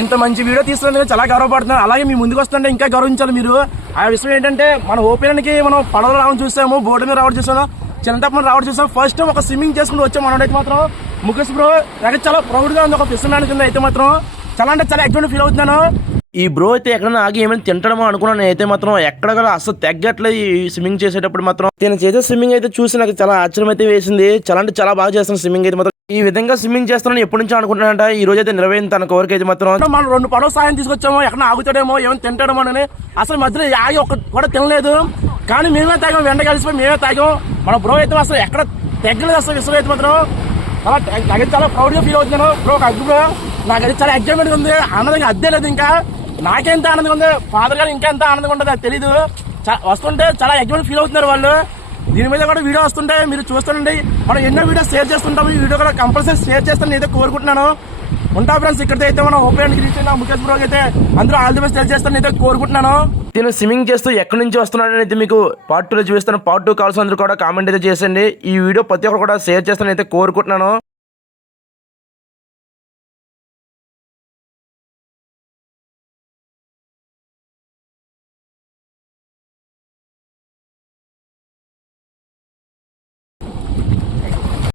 ఇంత మంచి వీడియో తీస్తున్నందుకు చాలా గర్వపడుతున్నాను. అలాగే మీ ముందుకు వస్తుంటే ఇంకా గౌరవించాలి మీరు. ఆ విషయం ఏంటంటే మన ఓపెన్కి మనం పడవలు రావడం చూసాము, బోర్డు మీద రావడం చూసాము, చిన్నతప్పని రావడం చూసాం. ఫస్ట్ టైం ఒక స్విమ్మింగ్ చేసుకుంటూ వచ్చాం మనోడైతే మాత్రం ముఖేష్ బ్రో నాకు చాలా ప్రౌడ్గా ఉంది. ఒక ఫిషర్మ్యాన్ కింద అయితే మాత్రం చాలా అంటే చాలా ఎక్సైట్మెంట్ ఫీల్ అవుతున్నాను. ఈ బ్రో అయితే ఎక్కడైనా ఆగి ఏమైనా తింటడమో అనుకున్నాను. అయితే మాత్రం ఎక్కడ కూడా అసలు తగ్గట్లేదు ఈ స్విమ్మింగ్ చేసేటప్పుడు మాత్రం. నేను చేసే స్విమ్మింగ్ అయితే చూసి నాకు చాలా ఆశ్చర్యం అయితే వేసింది. చాలా అంటే చాలా బాగా చేస్తాను స్విమ్మింగ్ అయితే మాత్రం. ఈ విధంగా స్విమ్మింగ్ చేస్తానని ఎప్పటి నుంచో అనుకుంటున్నానంట. ఈ రోజు అయితే నెరవేరింది తన కోరిక అయితే మాత్రం. మనం 2 పడవ సాయం తీసుకొచ్చాము, ఎక్కడ ఆగుతాడేమో ఏమైనా తింటాడేమో అని. అసలు మధ్యలో ఆగి ఒక్క కూడా తినలేదు, కానీ మేమే తాగాం, వెంట కలిసిపోయి మేమే తాగాం. మన బ్రో అయితే అసలు ఎక్కడ తగ్గలేదు. అసలు విషయం అయితే మాత్రం నాకైతే చాలా ప్రౌడ్ గా ఫీల్ అవుతున్నాను. బ్రో బ్రో నాకైతే చాలా ఎక్సైట్మెంట్ ఉంది, ఆనందంగా అద్దే లేదు. ఇంకా నాకెంత ఆనందంగా ఉంది, ఫాదర్ గారు ఇంకా ఎంత ఆనందంగా ఉంటుంది అది తెలీదు. వస్తుంటే చాలా ఎక్సైట్మెంట్ ఫీల్ అవుతున్నారు వాళ్ళు. దీని మీద కూడా వీడియో వస్తుంటే మీరు చూస్తుండండి. మనం ఎన్నో వీడియోస్ షేర్ చేస్తుంటాము, ఈ వీడియో కూడా కంపల్సరీ షేర్ చేస్తాను అయితే కోరుకుంటున్నాను. ఉంటా ఫ్రెండ్స్, ఇక్కడైతే అయితే మనం ఓపెన్ రీచ్ అయినా ముఖేష్ బ్రో అయితే అందరూ ఆల్ ది బెస్ట్ చేస్తాను అయితే కోరుకుంటున్నాను. నేను స్విమ్మింగ్ చేస్తూ ఎక్కడి నుంచి వస్తున్నాను అయితే మీకు పార్ట్ 2లో చూపిస్తాను. పార్ట్ 2 కావాల్సిన అందరూ కూడా కామెంట్ అయితే చేసండి. ఈ వీడియో ప్రతి ఒక్కరు కూడా షేర్ చేస్తాను అయితే కోరుకుంటున్నాను.